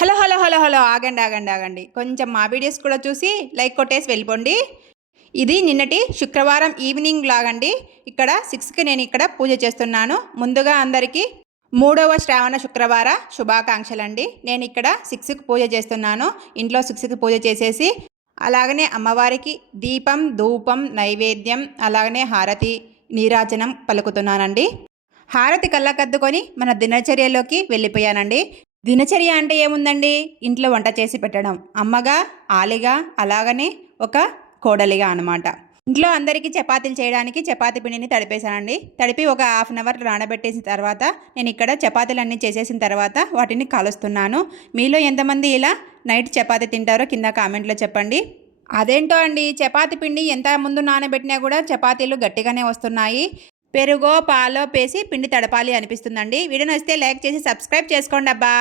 Hello hello hello hello ఆగండి ఆగండి ఆగండి కొంచెం మా వీడియోస్ కూడా చూసి లైక్ కొట్టేసి వెళ్ళిపోండి. ఇది నిన్నటి శుక్రవారం ఈవినింగ్ లాగండి. ఇక్కడ 6కి నేను ఇక్కడ పూజ చేస్తున్నాను. ముందుగా అందరికీ 3వ శ్రావణ శుక్రవార శుభాకాంక్షలండి. నేను ఇక్కడ 6కి పూజ చేస్తున్నాను. ఇంట్లో 6కి పూజ చేసేసి అలాగనే అమ్మవారికి దీపం ధూపం నైవేద్యం అలాగనే హారతి నీరాజనం పలుకుతున్నానండి. హారతి కళ్ళకద్దుకొని మన దినచర్యలోకి వెళ్ళిపోయానండి. దినచర్య అంటే ఏముందండి, ఇంట్లో వంట చేసి పెట్టడం, అమ్మగా ఆలిగా అలాగనే ఒక కోడలిగా అనమాట. ఇంట్లో అందరికీ చపాతీలు చేయడానికి చపాతీ పిండిని తడిపేశానండి. తడిపి ఒక హాఫ్ అన్ అవర్ నానబెట్టేసిన తర్వాత నేను ఇక్కడ చపాతీలన్నీ చేసేసిన తర్వాత వాటిని కాలుస్తున్నాను. మీలో ఎంతమంది ఇలా నైట్ చపాతీ తింటారో కింద కామెంట్లో చెప్పండి. అదేంటో అండి, చపాతీ పిండి ఎంత ముందు నానబెట్టినా కూడా చపాతీలు గట్టిగానే వస్తున్నాయి. పెరుగో పాలో పేసి పిండి తడపాలి అనిపిస్తుందండి. వీడియో నచ్చితే లైక్ చేసి సబ్స్క్రైబ్ చేసుకోండి అబ్బా.